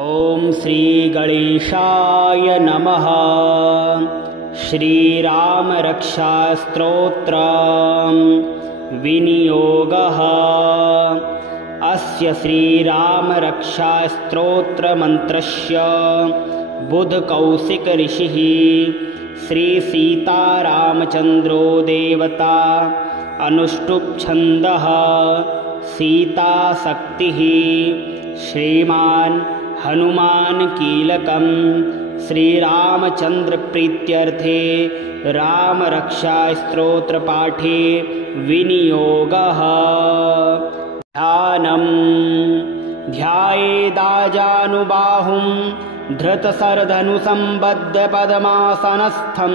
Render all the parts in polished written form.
ॐ श्री गणेशाय नमः। श्रीरामरक्षास्तोत्र विनियोगः। अस्य श्रीरामरक्षास्तोत्रमन्त्रस्य बुधकौशिक ऋषिः श्रीसीतारामचन्द्रो देवता अनुष्टुप् छन्दः सीताशक्तिः श्रीमान् हनुमान कीलकं श्रीरामचंद्र प्रीत्यर्थे रामरक्षास्तोत्र पाठे विनियोगः। ध्यानम् ध्यायेदाजानुबाहुं धृतशरधनुसंबद्धपद्मासनस्थं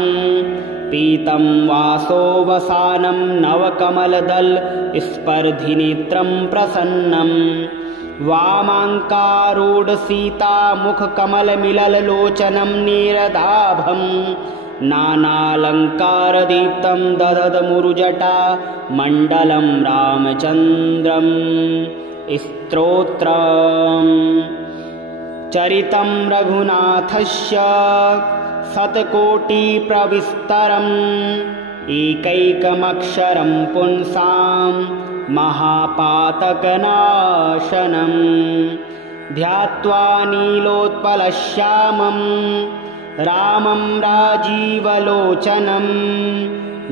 पीतं वासोवसानं नवकमलदल स्पर्धिनेत्रं प्रसन्नम् वामाङ्कारूढ सीतामुखकमलमिललोचनं नीरदाभं नानालङ्कारदीप्तं दधदमुरुजटा मण्डलं रामचन्द्रं स्तोत्रम्। चरितं रघुनाथस्य शतकोटिप्रविस्तरम् एकैकमक्षरं पुंसां महापातकनाशनम् ध्यात्वा नीलोत्पलश्यामं रामं राजीवलोचनं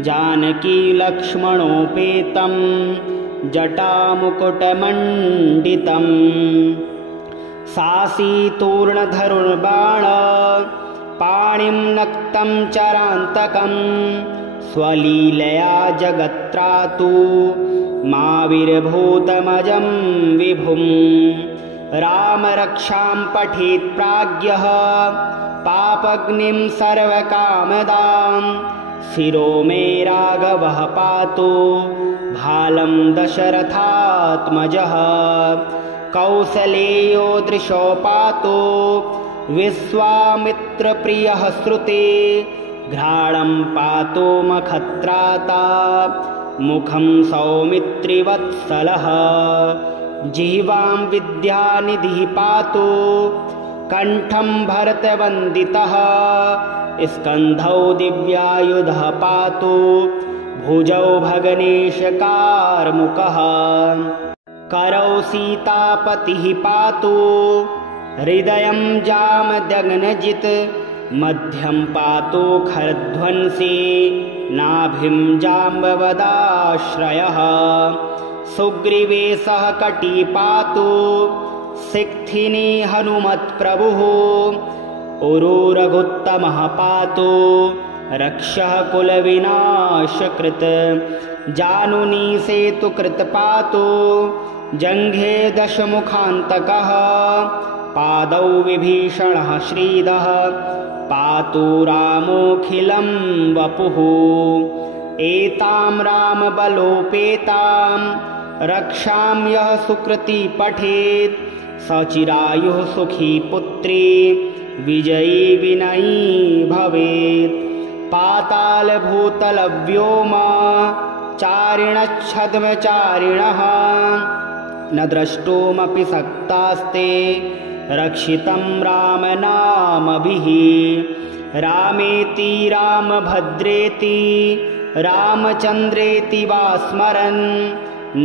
जानकीलक्ष्मणोपेतं जटामुकुटमण्डितं सासीतूर्णधनुर्बाण पाणिं नक्तं चरान्तकं स्वलीलया जगत्त्रातु माविर्भूतमजं विभुं रामरक्षां पठेत् प्राज्ञः पापग्निं सर्वकामदां शिरो मे राघवः पातु भालं दशरथात्मजः कौसलेयो दृशो पातु विश्वामित्रप्रियः श्रुते घ्राणं पातु मखत्राता मुखं सौमित्रिवत्सलः जिह्वां विद्यानिधिः पातु कण्ठं भरतवन्दितः स्कन्धौ दिव्यायुधः पातु भुजौ भगनेशकार्मुकः करौ सीतापतिः पातु हृदयं जामदग्नजित् मध्यं पातु खरध्वंसी नाभिं जाम्बवदाश्रयः सुग्रीवेशः कटी पातु सिक्थिनी हनुमत्प्रभुः उरुरघुत्तमः पातु रक्षः कुलविनाशकृत् जानुनी सेतुकृत् पातु जङ्घे दशमुखान्तकः पादौ विभीषणः श्रीदः पातु रामोऽखिलं वपुः एतां रामबलोपेतां रक्षां यः सुकृती पठेत् सचिरायुः सुखी पुत्री विजयी विनयी भवेत् पातालभूतलव्योमा चारिणच्छद्मचारिणः न द्रष्टुमपि शक्तास्ते रक्षितं रामनामभिः रामेति रामभद्रेति रामचन्द्रेति वा स्मरन्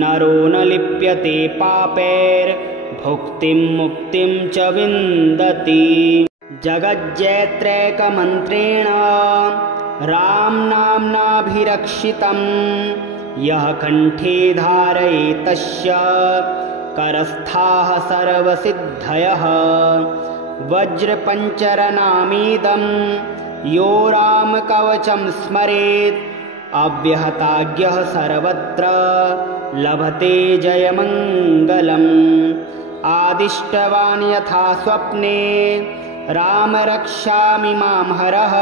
नरो न लिप्यते पापैर्भुक्तिं मुक्तिं च विन्दति जगज्जयत्रैकमन्त्रेण रामनाम्नाभिरक्षितं यः कण्ठे धारयेत् तस्य करस्थाः सर्वसिद्धयः वज्रपञ्चरनामीदं यो रामकवचं स्मरेत् अव्यहताज्ञः सर्वत्र लभते जयमङ्गलम् आदिष्टवान् यथा स्वप्ने राम रक्षामि मां हरः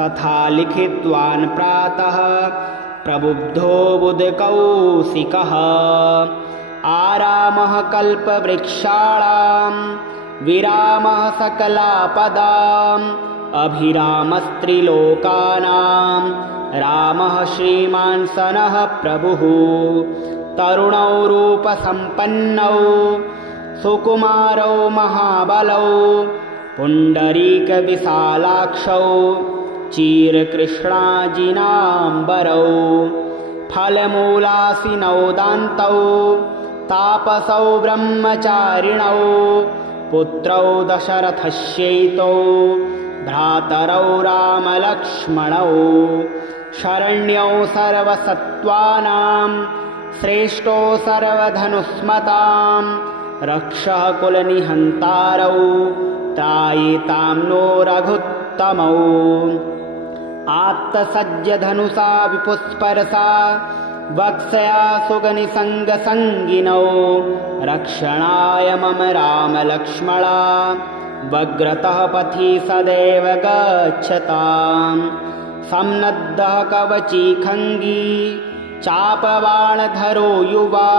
तथा लिखितवान् प्रातः प्रबुद्धो बुधकौशिकः आरामः कल्पवृक्षाणां विरामः सकलापदाम् अभिरामस्त्रिलोकानां रामः श्रीमान् सनः प्रभुः तरुणौ रूपसम्पन्नौ सुकुमारौ महाबलौ पुण्डरीकविशालाक्षौ चीरकृष्णाजिनाम्बरौ फलमूलासिनौ दान्तौ तापसौ ब्रह्मचारिणौ पुत्रौ दशरथस्यैतौ भ्रातरौ रामलक्ष्मणौ शरण्यौ सर्वसत्त्वानां श्रेष्ठो सर्वधनुस्मतां रक्षः कुलनिहन्तारौ त्रायितां नो रघुत्तमौ आत्तसज्जधनुषा विपुस्परसा वक्ष्या सुगनिसङ्गसङ्गिनौ रक्षणाय मम रामलक्ष्मणा वग्रतः पथि सदैव गच्छताम् सम्नद्धः कवची खङ्गी चापबाणधरो युवा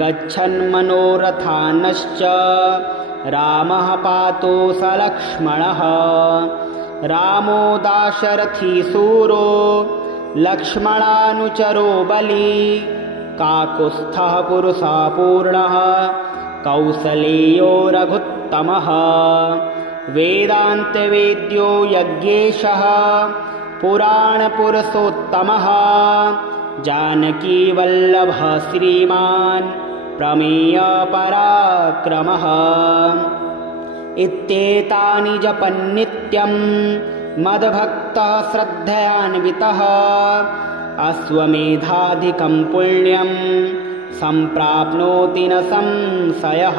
गच्छन्मनोरथानश्च रामः पातु स लक्ष्मणः रामो दाशरथी सूरो लक्ष्मणानुचरो बली काकुत्स्थः पुरुषः पूर्णः कौसलेयो रघुत्तमः वेदान्तवेद्यो यज्ञेशः पुराणपुरुषोत्तमः जानकीवल्लभः श्रीमान् प्रमेयपराक्रमः इत्येतानि जपन्नित्यं मद्भक्तः श्रद्धयान्वितः अश्वमेधाधिकं पुण्यं सम्प्राप्नोति न संशयः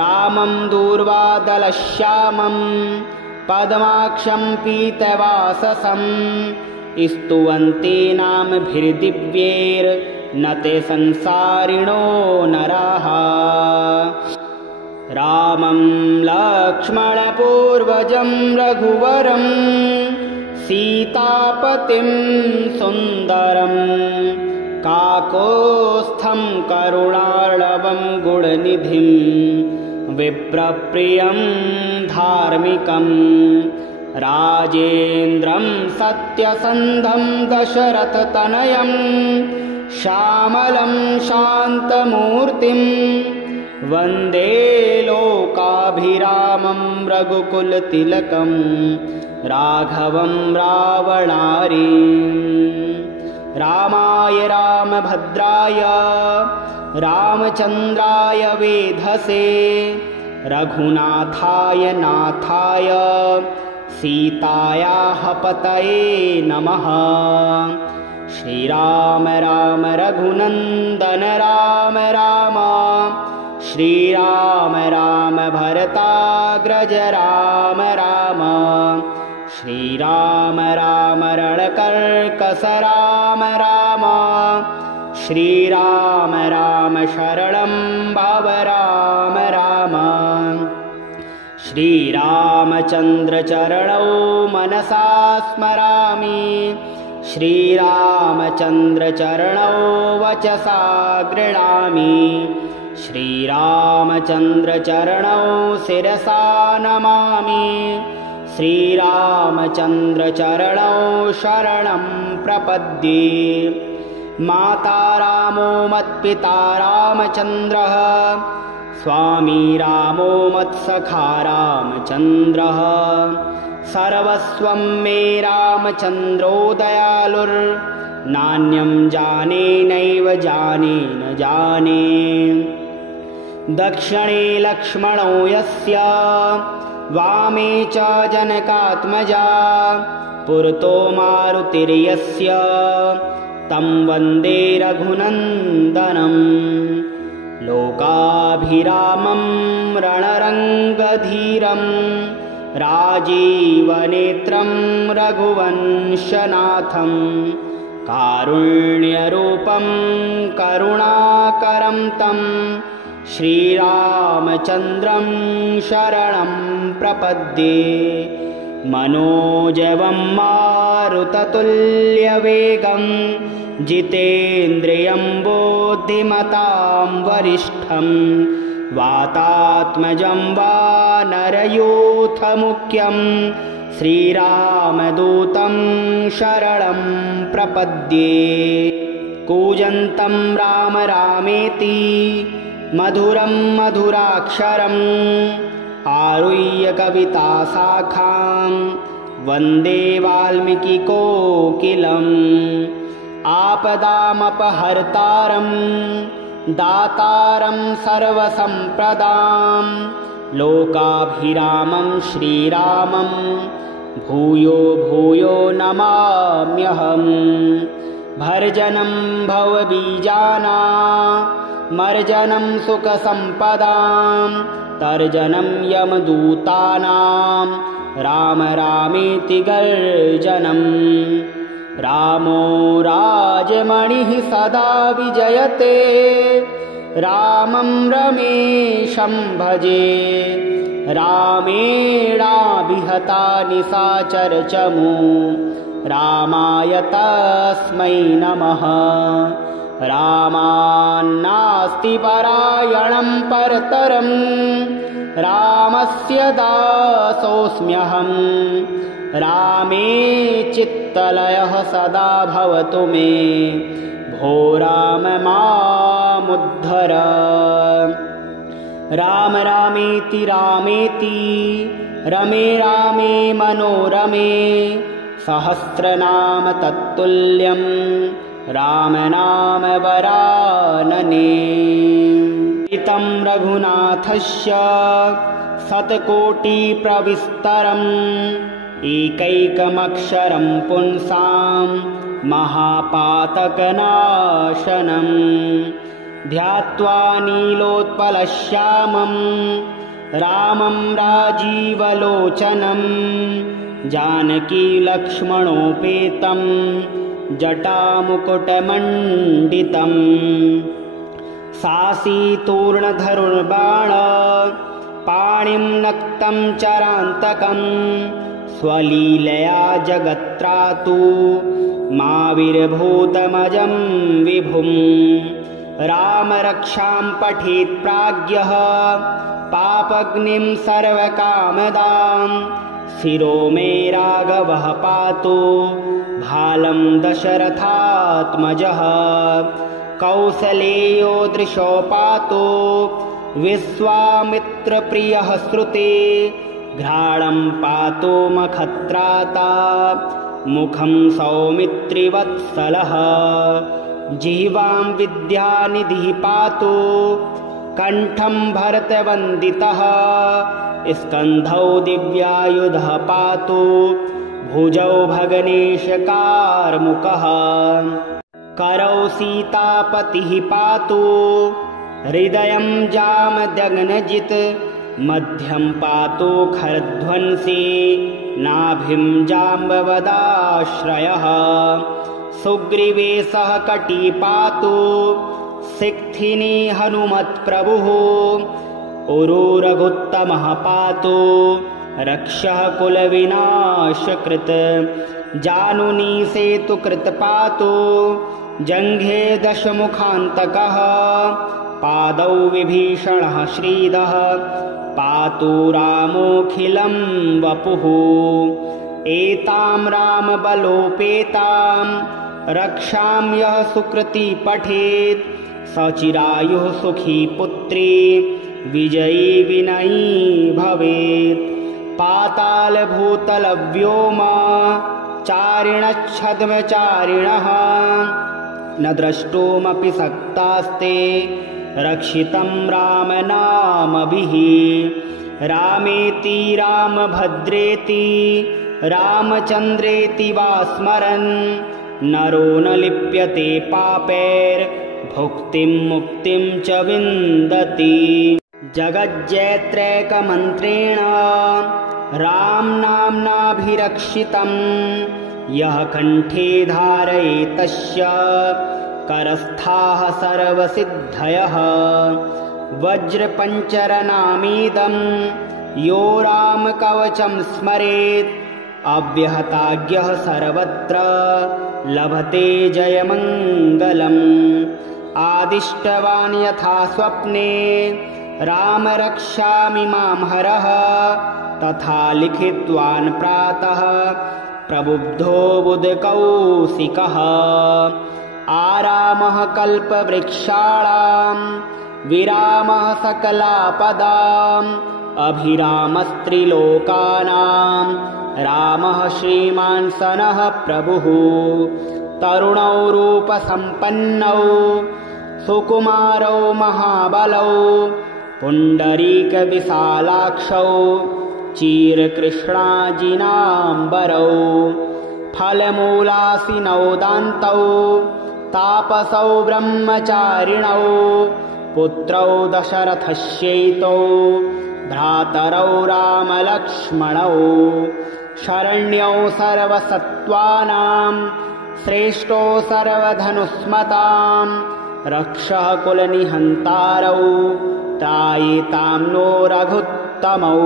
रामं दूर्वादलश्यामं पद्माक्षं पीतवाससं स्तुवन्ते नामभिर्दिव्यैर्न ते संसारिणो नराः रामं लक्ष्मणपूर्वजं रघुवरं सीतापतिं सुन्दरं काकोत्स्थं करुणार्णवं गुणनिधिं विप्रप्रियं धार्मिकं राजेन्द्रं सत्यसन्धं दशरथतनयं श्यामलं शान्तमूर्तिं वन्दे लोकाभिरामं रघुकुलतिलकं राघवं रावणारीं रामाय रामभद्राय रामचन्द्राय वेधसे रघुनाथाय नाथाय सीतायाः पतये नमः श्रीराम राम रघुनन्दन राम राम श्रीराम राम भरताग्रज राम राम श्रीराम राम रणकर्कश राम राम श्रीराम राम शरणं भव राम राम श्रीरामचन्द्रचरणौ मनसा स्मरामि श्रीरामचन्द्रचरणौ वचसा गृह्णामि श्रीरामचन्द्रचरणौ शिरसा नमामि श्रीरामचन्द्रचरणौ शरणं प्रपद्ये माता रामो मत्पिता रामचन्द्रः स्वामी रामो मत्सखा रामचन्द्रः सर्वस्वं मे रामचन्द्रो दयालुर्नान्यं जाने नैव जाने न जाने दक्षिणे लक्ष्मणो यस्य वामे च जनकात्मजा पुरतो मारुतिर्यस्य तं वन्दे रघुनन्दनं लोकाभिरामं रणरङ्गधीरं राजीवनेत्रं रघुवंशनाथं कारुण्यरूपं करुणाकरं तं श्रीरामचन्द्रं शरणं प्रपद्ये मनोजवं मारुततुल्यवेगं जितेन्द्रियं बुद्धिमतां वरिष्ठं वातात्मजं वानरयूथमुख्यं श्रीरामदूतं शरणं प्रपद्ये कूजन्तं राम रामेति मधुरं मधुराक्षरम् आरुह्य कविताशाखां वन्दे वाल्मीकिकोकिलम् आपदामपहर्तारं दातारं सर्वसम्पदां लोकाभिरामं श्रीरामं भूयो भूयो नमाम्यहम् भर्जनं भवबीजानामर्जनं सुखसम्पदां तर्जनं यमदूतानां राम रामेति गर्जनम् रामो राजमणिः सदा विजयते रामं रमेशं भजे रामेणाभिहता निशाचरचमू रामाय तस्मै नमः रामान्नास्ति परायणं परतरं रामस्य दासोऽस्म्यहम् रामे चित्तलयः सदा भवतु मे भो राम मामुद्धर राम रामेति रामेति रमे रामे मनोरमे सहस्रनाम तत्तुल्यं राम नाम वरानने इतं रघुनाथस्य शतकोटिप्रविस्तरम् एकैकमक्षरं पुंसां महापातकनाशनम् ध्यात्वा नीलोत्पलश्यामं रामं राजीवलोचनं जानकी लक्ष्मणोपेतं जटामुकुटमण्डितं सासीतूर्णधनुर्बाण पाणिं नक्तं चरान्तकं स्वलीलया जगत्त्रातु माविर्भूतमजं विभुम् रामरक्षां पठेत् प्राज्ञः पापग्निं सर्वकामदां शिरो मे राघवः पातु भालं दशरथात्मजः कौसलेयो दृशो पातु विश्वामित्रप्रियः श्रुते घ्राणं पातु मखत्राता मुखं सौमित्रिवत्सलः जिह्वां विद्यानिधिः पातु कण्ठं भरतवन्दितः स्कन्धौ दिव्यायुधः पातु भुजौ भगनेशकार्मुकः करौ सीतापतिः पातु हृदयं जामदग्नजित् मध्यं पातु खरध्वंसी नाभिं जाम्बवदाश्रयः सुग्रीवेशः कटी पातु सिक्थिनी हनुमत्प्रभुः उरुरघुत्तमः पातु रक्षः कुलविनाशकृत् जानुनी सेतुकृत् पातु जङ्घे दशमुखान्तकः पादौ विभीषणः श्रीदः पातु रामोऽखिलं वपुः एतां रामबलोपेतां रक्षां यः सुकृती पठेत् सचिरायुः सुखी पुत्री विजयी विनयी भवेत् पातालभूतलव्योम चारिणच्छद्मचारिणः न द्रष्टुमपि शक्तास्ते रक्षितं रामनामभिः रामेति रामभद्रेति रामचन्द्रेति वा स्मरन् नरो न लिप्यते पापैर्भुक्तिं मुक्तिं च विन्दति जगज्जयत्रैकमन्त्रेण रामनाम्नाभिरक्षितं यः कण्ठे धारयेतस्य करस्थाः सर्वसिद्धयः वज्रपञ्चरनामीदं यो रामकवचं स्मरेत् अव्यहताज्ञः सर्वत्र लभते जयमङ्गलम् आदिष्टवान् यथा स्वप्ने राम रक्षामि मां हरः तथा लिखितवान् प्रातः प्रबुद्धो बुधकौशिकः आरामः कल्पवृक्षाणां विरामः सकलापदाम् अभिरामस्त्रिलोकानां रामः श्रीमान् सनः प्रभुः तरुणौ रूपसम्पन्नौ सुकुमारौ महाबलौ पुण्डरीकविशालाक्षौ चीरकृष्णाजिनाम्बरौ फलमूलासिनौ दान्तौ तापसौ ब्रह्मचारिणौ पुत्रौ दशरथस्यैतौ भ्रातरौ रामलक्ष्मणौ शरण्यौ सर्वसत्त्वानां श्रेष्ठो सर्वधनुस्मतां रक्षः कुलनिहन्तारौ त्रायितां नो रघुत्तमौ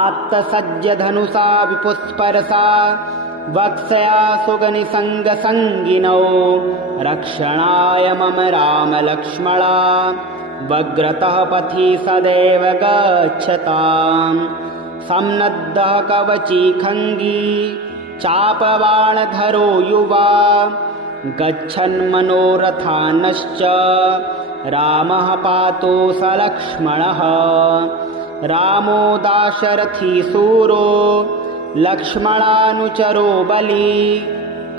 आत्तसज्जधनुषा विपुस्परसा वक्ष्या सुगनिसङ्गसङ्गिनौ रक्षणाय मम रामलक्ष्मणा वग्रतः पथि सदैव गच्छताम् सम्नद्धः कवची खङ्गी चापबाणधरो युवा गच्छन्मनोरथानश्च रामः पातु स लक्ष्मणः रामो दाशरथी सूरो लक्ष्मणानुचरो बली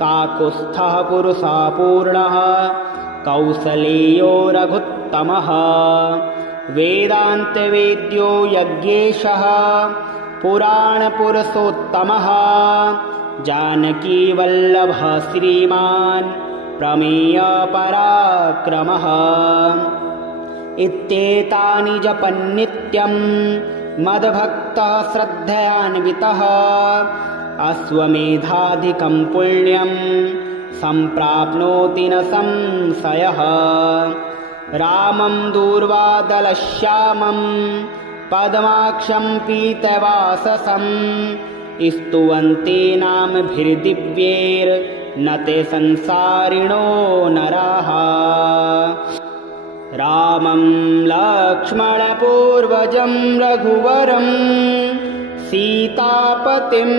काकुत्स्थः पुरुषा पूर्णः कौसलेयो रघुत्तमः वेदान्तवेद्यो यज्ञेशः पुराणपुरुषोत्तमः जानकीवल्लभः श्रीमान् प्रमेयपराक्रमः इत्येतानि जपन्नित्यं मद्भक्तः श्रद्धयान्वितः अश्वमेधाधिकं पुण्यं सम्प्राप्नोति न संशयः रामं दूर्वादलश्यामं पद्माक्षं पीतवाससं स्तुवन्ते नामभिर्दिव्यैर्न ते संसारिणो नराः रामं लक्ष्मणपूर्वजं रघुवरं सीतापतिं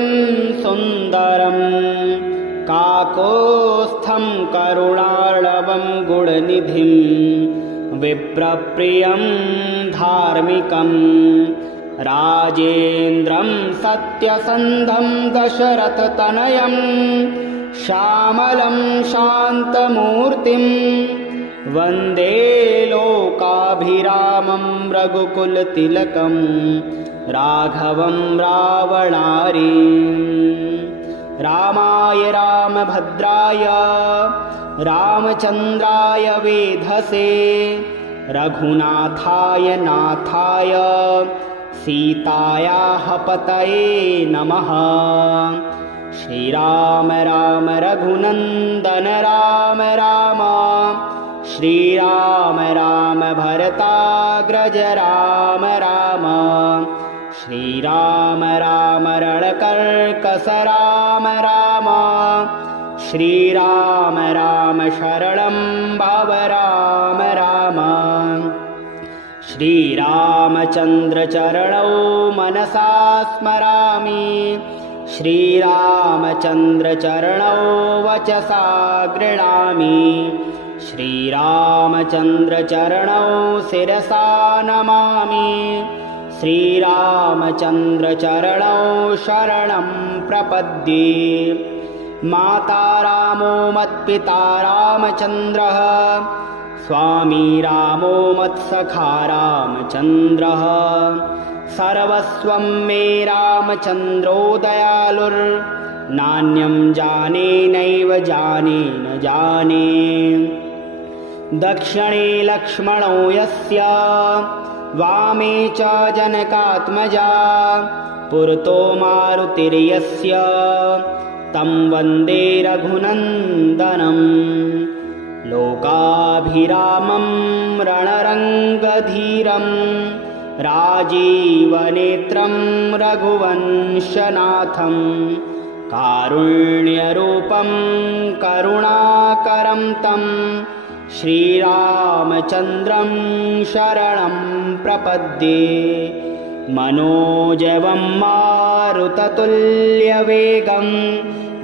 सुन्दरं काकोत्स्थं करुणार्णवं गुणनिधिं विप्रप्रियं धार्मिकं राजेन्द्रं सत्यसन्धं दशरथतनयं श्यामलं शान्तमूर्तिं वन्दे लोकाभिरामं रघुकुलतिलकं राघवं रावणारीम् रामाय रामभद्राय रामचन्द्राय वेधसे रघुनाथाय नाथाय सीतायाः पतये नमः श्रीराम राम रघुनन्दन राम राम श्रीराम राम भरताग्रज राम राम श्रीराम राम रणकर्कश राम राम श्रीराम राम शरणं भव राम राम श्रीरामचन्द्रचरणौ मनसा स्मरामि श्रीरामचन्द्रचरणौ वचसा गृह्णामि श्रीरामचन्द्रचरणौ शिरसा नमामि श्रीरामचन्द्रचरणौ शरणं प्रपद्ये माता रामो मत्पिता रामचन्द्रः स्वामी रामो मत्सखा रामचन्द्रः सर्वस्वं मे रामचन्द्रो दयालुर्नान्यं जाने नैव जाने न जाने दक्षिणे लक्ष्मणो यस्य वामे च जनकात्मजा पुरतो मारुतिर्यस्य तं वन्दे रघुनन्दनं लोकाभिरामं रणरङ्गधीरं राजीवनेत्रं रघुवंशनाथं कारुण्यरूपं करुणाकरं तं श्रीरामचन्द्रं शरणं प्रपद्ये मनोजवं मारुततुल्यवेगं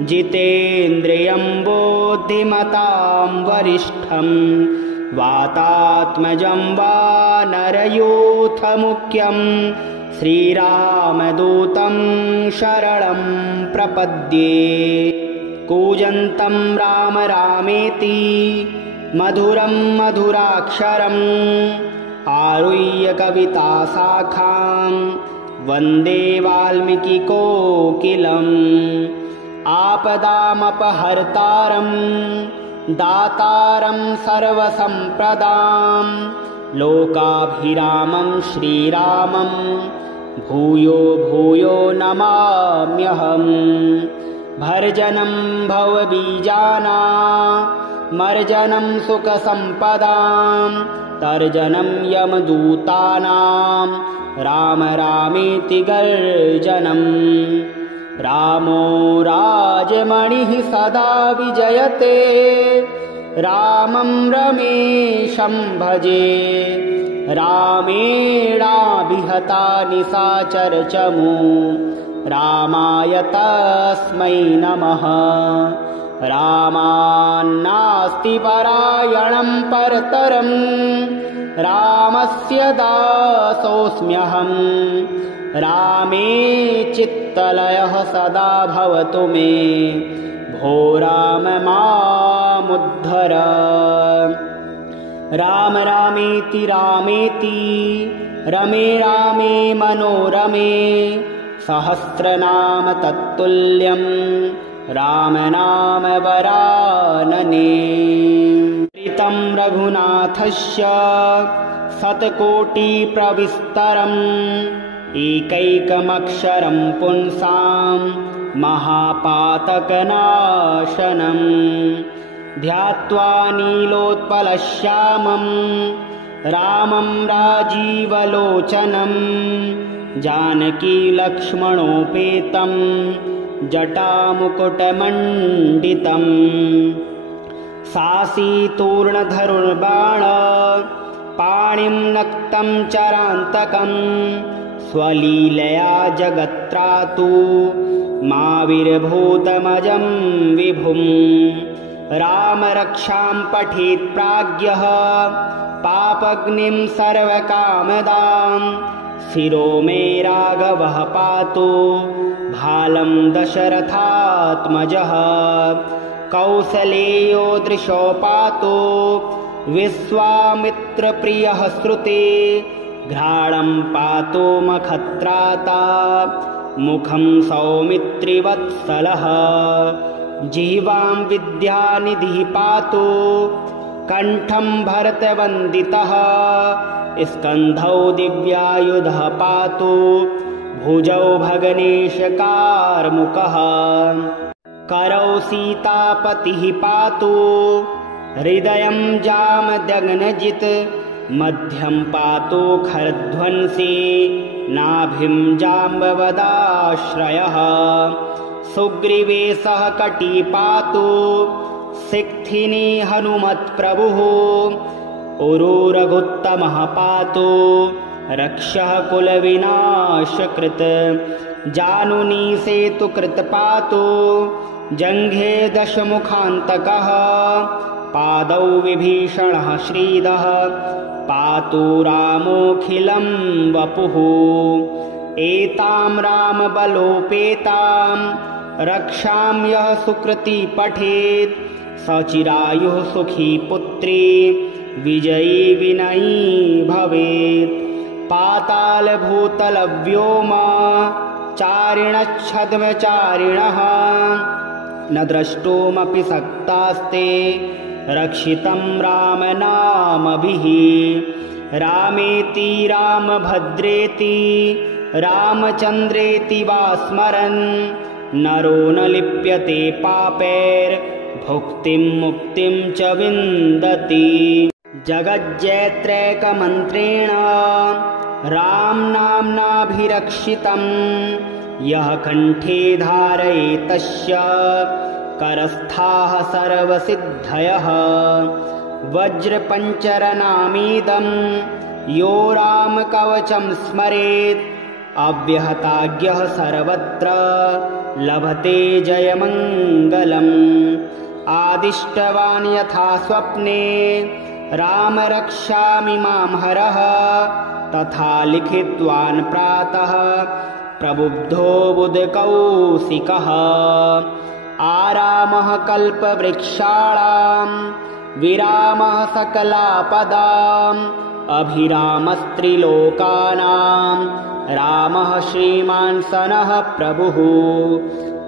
जितेन्द्रियं बुद्धिमतां वरिष्ठं वातात्मजं वा नरयूथ मुख्यं श्रीरामदूतं शरणं प्रपद्ये। कूजन्तं राम रामेति मधुरं मधुराक्षरम् आरुह्य कविताशाखां वन्दे वाल्मीकिकोकिलम्। आपदामपहर्तारं दातारं सर्वसम्पदां लोकाभिरामं श्रीरामं भूयो भूयो नमाम्यहम्। भर्जनं भवबीजानामर्जनं सुखसम्पदां तर्जनं यमदूतानां राम रामेति गर्जनम्। रामो राजमणिः सदा विजयते रामं रमेशं भजे। रामेणाभिहता निशाचरचमू रामाय तस्मै नमः। रामान्नास्ति परायणं परतरं रामस्य दासोऽस्म्यहम्। रामे चित्तलयः सदा भवतु मे भो राम मामुद्धर। राम रामेति रामेति रमे रामे मनोरमे सहस्रनाम तत्तुल्यं राम नाम वरानने। ऋतं रघुनाथस्य शतकोटिप्रविस्तरम् एकैकमक्षरं पुंसां महापातकनाशनं। ध्यात्वा नीलोत्पलश्यामं रामं राजीवलोचनं जानकी लक्ष्मणोपेतं जटामुकुटमण्डितं। सासीतूर्णधनुर्बाण पाणिं नक्तं चरान्तकं स्वलीलया जगत्त्रातु माविर्भूतमजं विभुम्। रामरक्षां पठेत् प्राज्ञः पापग्निं सर्वकामदां शिरो मे राघवः पातु भालं दशरथात्मजः। कौसलेयो दृशो पातु विश्वामित्रप्रियः श्रुते घ्राणं पातु मखत्राता मुखं सौमित्रिवत्सलः। जिह्वां विद्यानिधिः पातु कण्ठं भरतवन्दितः स्कन्धौ दिव्यायुधः पातु भुजौ भगनेशकार्मुकः। करौ सीतापतिः पातु हृदयं जामदग्नजित् मध्यं पातु खरध्वंसी नाभिं जाम्बवदाश्रयः। सुग्रीवेशः कटी पातु सिक्थिनी हनुमत्प्रभुः उरुरघुत्तमः पातु रक्षः कुलविनाशकृत्। जानुनी सेतुकृत् पातु जङ्घे दशमुखान्तकः पादौ विभीषणः श्रीदः पातु रामोऽखिलं वपुः। एतां रामबलोपेतां रक्षां यः सुकृती पठेत् सचिरायुः सुखी पुत्री विजयी विनयी भवेत्। पातालभूतलव्योम चारिणच्छद्मचारिणः न द्रष्टुमपि शक्तास्ते रक्षितं रामनामभिः। रामेति रामभद्रेति रामचन्द्रेति वा स्मरन् नरो न लिप्यते पापैर्भुक्तिं मुक्तिं च विन्दति। जगज्जयत्रैकमन्त्रेण रामनाम्नाभिरक्षितं यः कण्ठे धारयेत् तस्य करस्थाः सर्वसिद्धयः। वज्रपञ्चरनामीदं यो रामकवचं स्मरेत् अव्यहताज्ञः सर्वत्र लभते जयमङ्गलम्। आदिष्टवान् यथा स्वप्ने राम रक्षामि मां हरः तथा लिखितवान् प्रातः प्रबुद्धो बुधकौशिकः आरामः कल्पवृक्षाणां विरामः सकलापदाम् अभिरामस्त्रिलोकानां रामः श्रीमान् सनः प्रभुः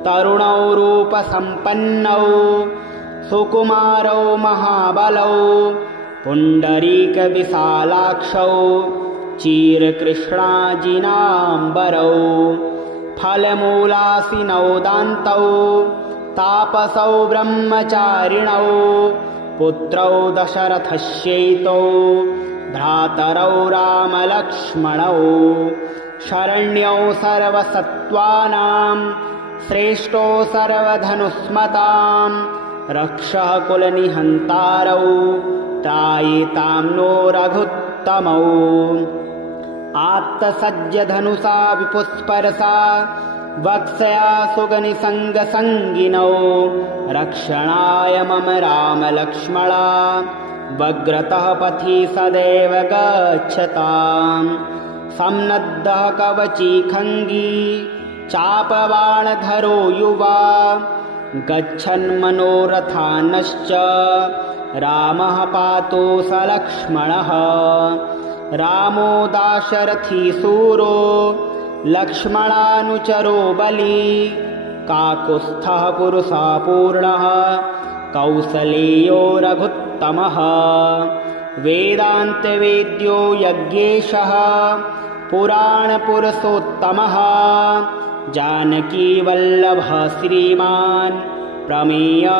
तरुणौ रूपसम्पन्नौ सुकुमारौ महाबलौ पुण्डरीकविशालाक्षौ चीरकृष्णाजिनाम्बरौ फलमूलासिनौ दान्तौ तापसौ ब्रह्मचारिणौ पुत्रौ दशरथस्यैतौ भ्रातरौ रामलक्ष्मणौ शरण्यौ सर्वसत्त्वानां श्रेष्ठो सर्वधनुष्मतां रक्षः कुलनिहन्तारौ त्रायितां नो रघुत्तमौ आत्तसज्जधनुषा विपुस्पर्शा वत्सया सुगनिसङ्गसङ्गिनौ रक्षणाय मम रामलक्ष्मणा वग्रतः पथि सदैव गच्छताम् सम्नद्धः कवची खङ्गी चापबाणधरो युवा गच्छन्मनोरथानश्च रामः पातु स लक्ष्मणः रामो दाशरथी सूरो लक्ष्मणानुचरो बली काकुत्स्थः पुरुषा पूर्णः कौसलेयो रघुत्तमः वेदान्तवेद्यो यज्ञेशः पुराणपुरुषोत्तमः जानकीवल्लभः श्रीमान् प्रमेयपराक्रमः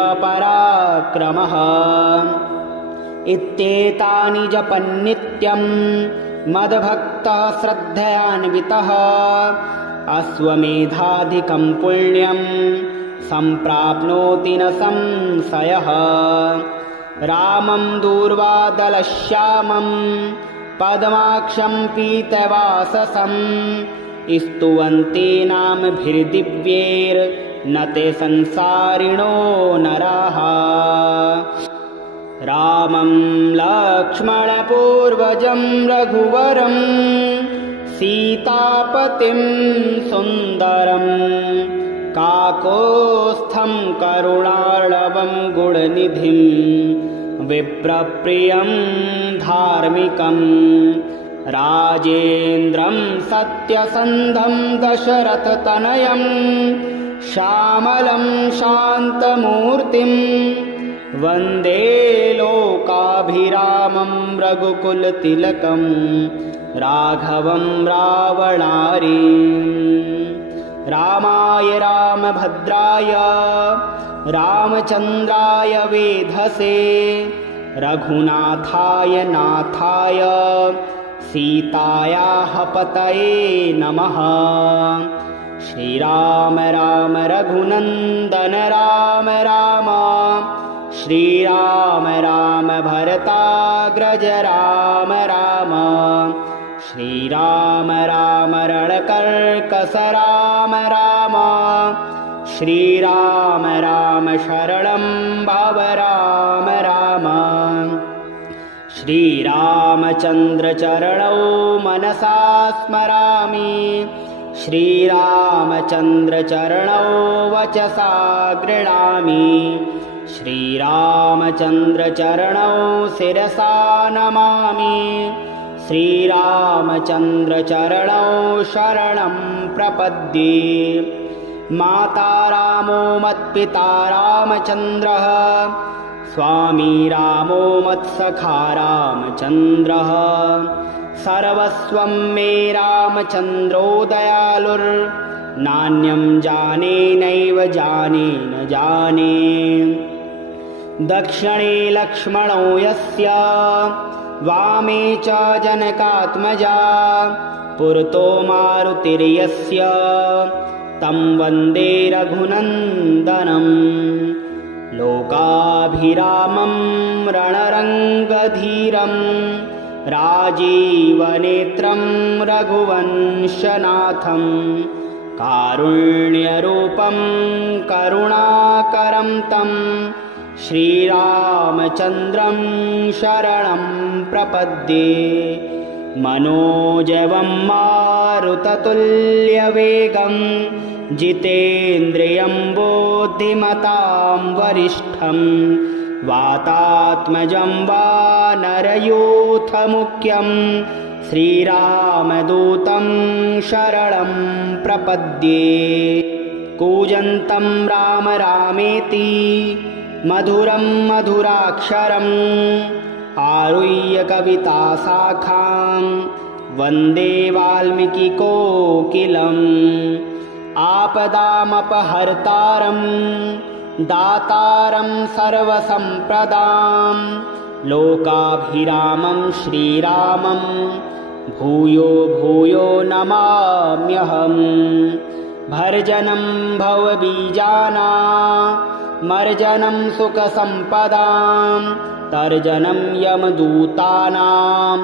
इत्येतानि जपन्नित्यं मद्भक्तः श्रद्धयान्वितः अश्वमेधाधिकं पुण्यं सम्प्राप्नोति न संशयः रामं दूर्वादलश्यामं पद्माक्षं पीतवाससं स्तुवन्ते नामभिर्दिव्यैर्न ते संसारिणो नराः रामं लक्ष्मणपूर्वजं रघुवरं सीतापतिं सुन्दरं काकोत्स्थं करुणार्णवं गुणनिधिं विप्रप्रियं धार्मिकं राजेन्द्रं सत्यसन्धं दशरथतनयं श्यामलं शान्तमूर्तिं वन्दे लोकाभिरामं रघुकुलतिलकं राघवं रावणारीम् रामाय रामभद्राय रामचन्द्राय वेधसे रघुनाथाय नाथाय सीतायाः पतये नमः श्रीराम राम रघुनन्दन राम राम श्रीराम राम भरताग्रज राम राम श्रीराम राम रणकर्कश राम राम श्रीराम राम शरणं भव राम राम श्रीरामचन्द्रचरणौ मनसा स्मरामि श्रीरामचन्द्रचरणौ वचसा गृह्णामि श्रीरामचन्द्रचरणौ शिरसा नमामि श्रीरामचन्द्रचरणौ शरणं प्रपद्ये माता रामो मत्पिता रामचन्द्रः स्वामी रामो मत्सखा रामचन्द्रः सर्वस्वं मे रामचन्द्रो दयालुर्नान्यं जाने नैव जाने न जाने दक्षिणे लक्ष्मणो यस्य वामे च जनकात्मजा पुरतो मारुतिर्यस्य तं वन्दे रघुनन्दनम् लोकाभिरामं रणरङ्गधीरं राजीवनेत्रं रघुवंशनाथं कारुण्यरूपं करुणाकरं तं श्रीरामचन्द्रं शरणं प्रपद्ये मनोजवं मारुततुल्यवेगं जितेन्द्रियं बुद्धिमतां वरिष्ठं वातात्मजं वानरयूथमुख्यं श्रीरामदूतं शरणं प्रपद्ये कूजन्तं राम रामेति मधुरं मधुराक्षरम् आरुह्य कविताशाखां वन्दे वाल्मीकिकोकिलम् आपदामपहर्तारं दातारं सर्वसम्पदां लोकाभिरामं श्रीरामं भूयो भूयो नमाम्यहम् भर्जनं भवबीजानामर्जनं सुखसम्पदां तर्जनं यमदूतानां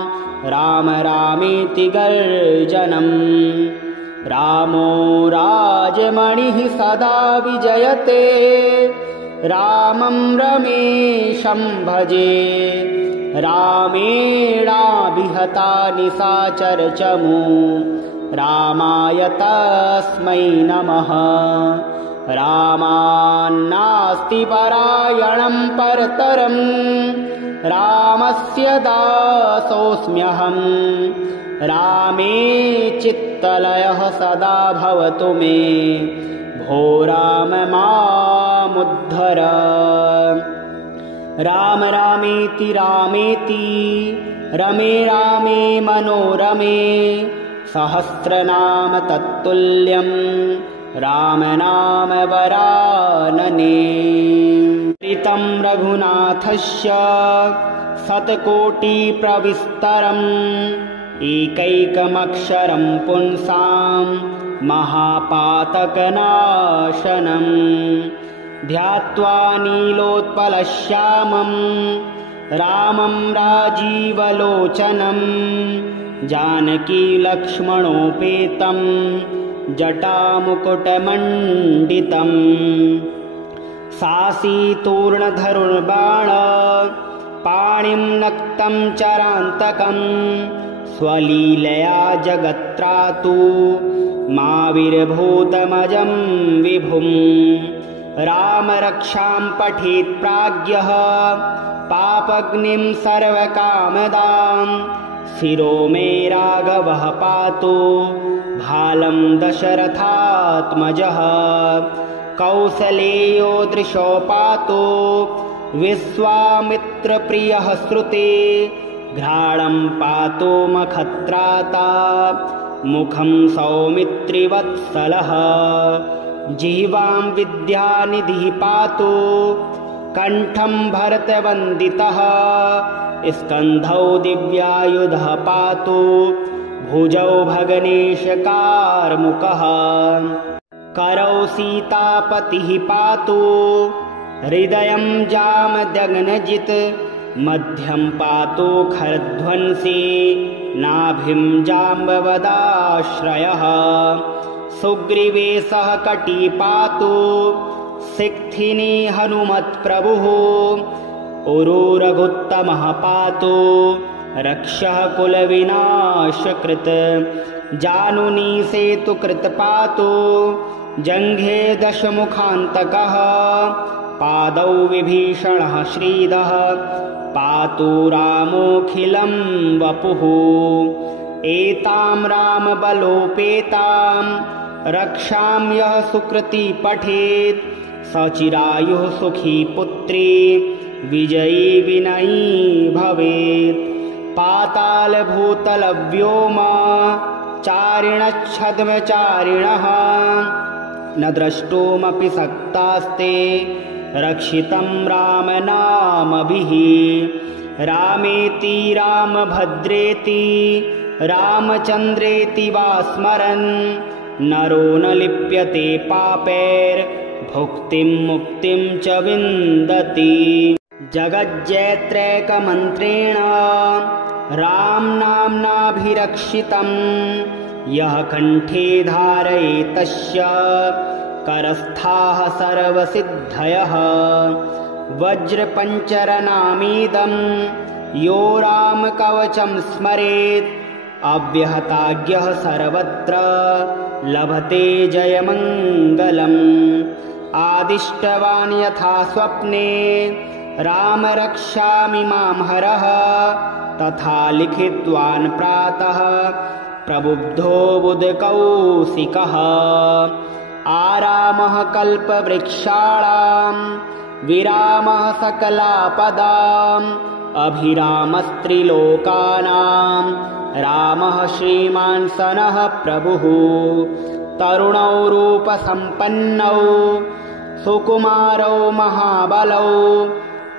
राम रामेति गर्जनम् रामो राजमणिः सदा विजयते रामं रमेशं भजे रामेणाभिहता निशाचरचमू रामाय तस्मै नमः रामान्नास्ति परायणं परतरं रामस्य दासोऽस्म्यहं रामे चित्तलयः सदा भवतु मे भो राम मामुद्धर राम रामेति रामेति रमे रामे मनोरमे सहस्रनाम तत्तुल्यं राम नाम वरानने ऋतं रघुनाथस्य शतकोटिप्रविस्तरम् एकैकमक्षरं पुंसां महापातकनाशनं ध्यात्वा नीलोत्पलश्यामं रामं राजीवलोचनं जानकी लक्ष्मणोपेतं जटामुकुटमण्डितं सासीतूर्णधनुर्बाण पाणिं नक्तं चरान्तकं स्वलीलया जगत्त्रातु माविर्भूतमजं विभुं राम रक्षां पठेत् प्राज्ञः पापग्निं सर्वकामदां शिरो मे राघवः पातु भालं दशरथात्मजः कौसलेयो दृशो पातु विश्वामित्रप्रियः श्रुते घ्राणं पातु मखत्राता मुखं सौमित्रिवत्सलः जिह्वां विद्यानिधिः पातु कण्ठं भरतवन्दितः स्कन्धौ दिव्यायुधः पातु भुजौ भगनेशकार्मुकः करौ सीतापतिः पातु हृदयं जामदग्नजित् मध्यं पातु खरध्वंसी नाभिं जाम्बवदाश्रयः सुग्रीवेशः कटी पातु सिक्थिनी हनुमत्प्रभुः उरुरघुत्तमः पातु रक्षः कुलविनाशकृत् जानुनी सेतुकृत् पातु जङ्घे दशमुखान्तकः पादौ विभीषणः श्रीदः पातु रामोऽखिलं वपुः एतां रामबलोपेतां रक्षां यः सुकृती पठेत् सचिरायुः सुखी पुत्री विजयी विनयी भवेत् पातालभूतलव्योम चारिणच्छद्मचारिणः न द्रष्टुमपि शक्तास्ते रक्षितं रामनामभिः रामेति रामभद्रेति रामचन्द्रेति वा स्मरन् नरो न लिप्यते पापैर्भुक्तिं मुक्तिं च विन्दति जगज्जयत्रैकमन्त्रेण रामनाम्नाभिरक्षितं यः कण्ठे धारयेत् तस्य करस्थाः सर्वसिद्धयः वज्रपञ्चरनामीदं यो रामकवचं स्मरेत् अव्यहताज्ञः सर्वत्र लभते जयमङ्गलम्। आदिष्टवान् यथा स्वप्ने राम रक्षामि मां हरः तथा लिखितवान् प्रातः प्रबुद्धो बुधकौशिकः। आरामः कल्पवृक्षाणां विरामः सकलापदाम् अभिरामस्त्रिलोकानां रामः श्रीमान् सनः प्रभुः। तरुणौ रूपसम्पन्नौ सुकुमारौ महाबलौ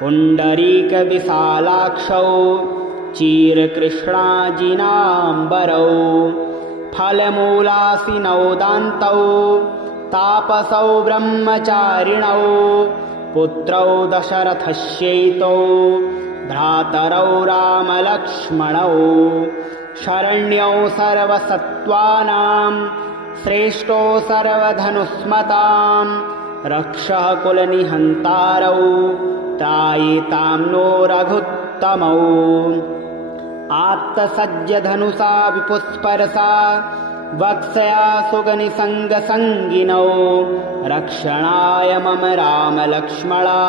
पुण्डरीकविशालाक्षौ चीरकृष्णाजिनाम्बरौ फलमूलासिनौ दान्तौ तापसौ ब्रह्मचारिणौ पुत्रौ दशरथस्यैतौ भ्रातरौ रामलक्ष्मणौ शरण्यौ सर्वसत्त्वानां श्रेष्ठो सर्वधनुष्मतां रक्षः कुलनिहन्तारौ त्रायितां नो रघुत्तमौ। आत्तसज्जधनुषा विपुस्पर्शा वक्ष्या सुगनिसङ्गसङ्गिनौ रक्षणाय मम रामलक्ष्मणा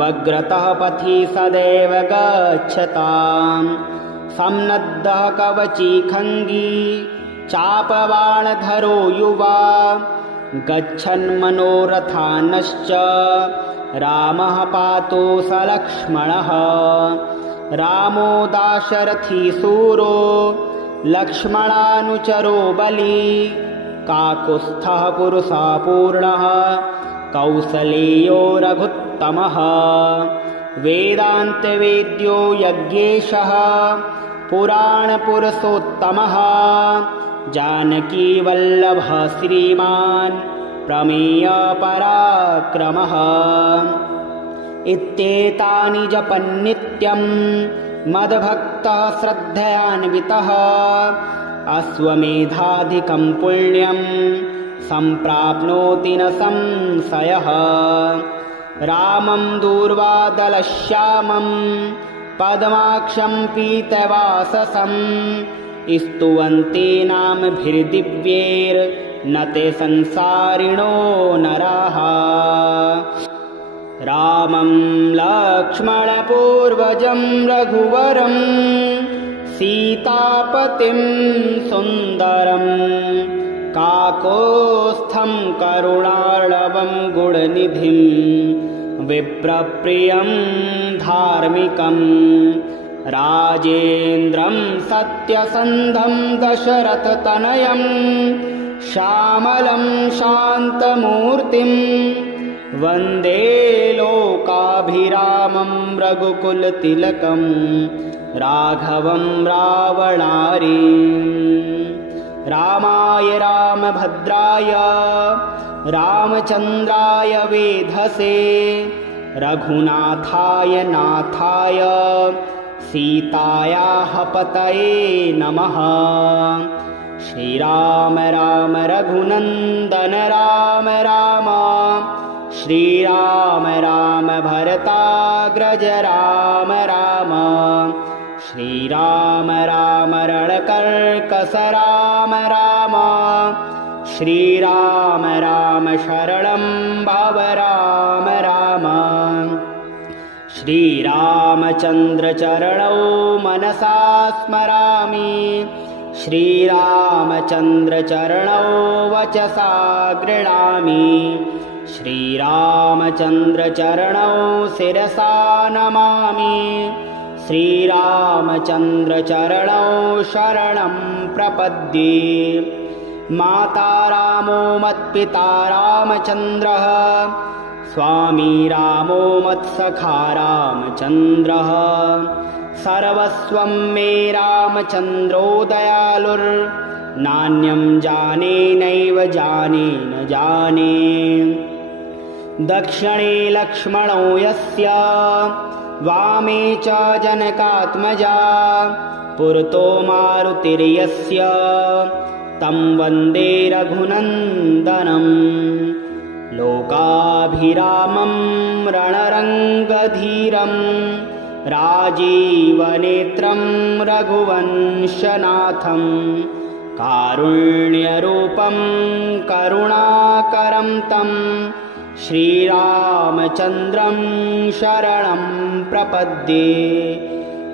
वग्रतः पथि सदैव गच्छताम्। सम्नद्धः कवची खङ्गी चापबाणधरो युवा गच्छन्मनोरथानश्च रामः पातु सलक्ष्मणः। रामो दाशरथी सूरो लक्ष्मणानुचरो बली काकुत्स्थः पुरुषः पूर्णः कौसलेयो रघुत्तमः। वेदान्तवेद्यो यज्ञेशः पुराणपुरुषोत्तमः जानकीवल्लभः श्रीमान् प्रमेयपराक्रमः। इत्येतानि जपन्नित्यं मद्भक्तः श्रद्धयान्वितः अश्वमेधाधिकं पुण्यं सम्प्राप्नोति न संशयः। रामं दूर्वादलश्यामं पद्माक्षं पीतवाससं स्तुवन्ति नामभिर्दिव्यैर्न ते संसारिणो नराः। रामं लक्ष्मणपूर्वजं रघुवरं सीतापतिं सुन्दरं काकोत्स्थं करुणार्णवं गुणनिधिं विप्रप्रियं धार्मिकं राजेन्द्रं सत्यसन्धं दशरथतनयं श्यामलं शान्तमूर्तिं वन्दे लोकाभिरामं रघुकुलतिलकं राघवं रावणारिम्। रामाय रामभद्राय रामचन्द्राय वेधसे रघुनाथाय नाथाय सीतायाः पतये नमः। श्रीराम राम रघुनन्दन राम राम श्रीराम राम भरताग्रज राम राम श्रीराम राम रणकर्कश राम राम श्रीराम राम शरणं भव राम राम। श्रीरामचन्द्रचरणौ मनसा स्मरामि श्रीरामचन्द्रचरणौ वचसा गृह्णामि श्रीरामचन्द्रचरणौ शिरसा नमामि श्रीरामचन्द्रचरणौ शरणं प्रपद्ये। माता रामो मत्पिता रामचन्द्रः स्वामी रामो मत्सखा रामचन्द्रः सर्वस्वं मे रामचन्द्रो दयालुर्नान्यं जाने नैव जाने न जाने। दक्षिणे लक्ष्मणो यस्य वामे च जनकात्मजा पुरतो मारुतिर्यस्य तं वन्दे रघुनन्दनं। लोकाभिरामं रणरङ्गधीरं राजीवनेत्रं रघुवंशनाथं कारुण्यरूपं करुणाकरं तं श्रीरामचन्द्रं शरणं प्रपद्ये।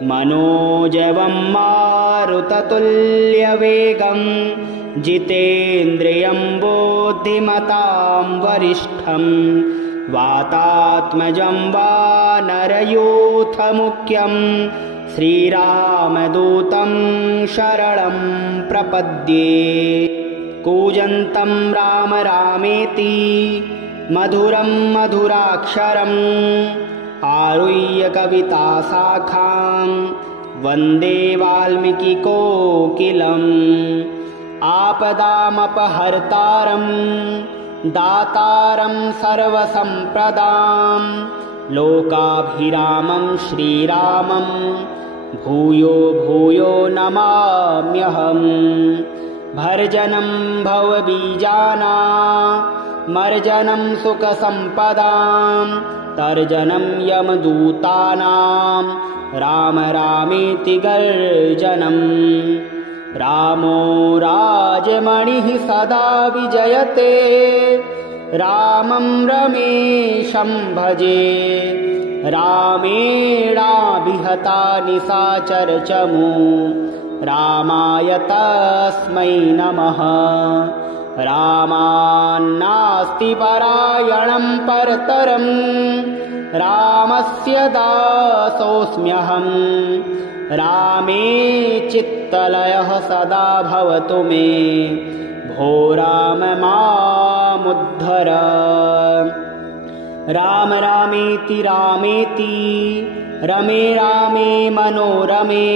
मनोजवं मारुततुल्यवेगं जितेन्द्रियं बुद्धिमतां वरिष्ठं वातात्मजं वानरयूथमुख्यं श्रीरामदूतं शरणं प्रपद्ये। कूजन्तं राम रामेति मधुरं मधुराक्षरम् आरुह्य कविताशाखां वन्दे वाल्मीकिकोकिलम्। आपदामपहर्तारं दातारं सर्वसम्पदां लोकाभिरामं श्रीरामं भूयो भूयो नमाम्यहम्। भर्जनं भवबीजानामर्जनं सुखसम्पदां तर्जनं यमदूतानां राम रामेति गर्जनम्। रामो राजमणिः सदा विजयते रामं रमेशं भजे। रामेणाभिहता निशाचरचमू रामाय तस्मै नमः। रामान्नास्ति परायणं परतरं रामस्य दासोऽस्म्यहम्। रामे चित्तलयः सदा भवतु मे भो राम मामुद्धर। राम रामेति रामेति रमे रामे मनोरमे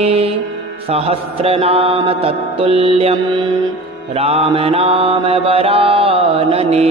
सहस्रनाम तत्तुल्यं राम नाम वरानने।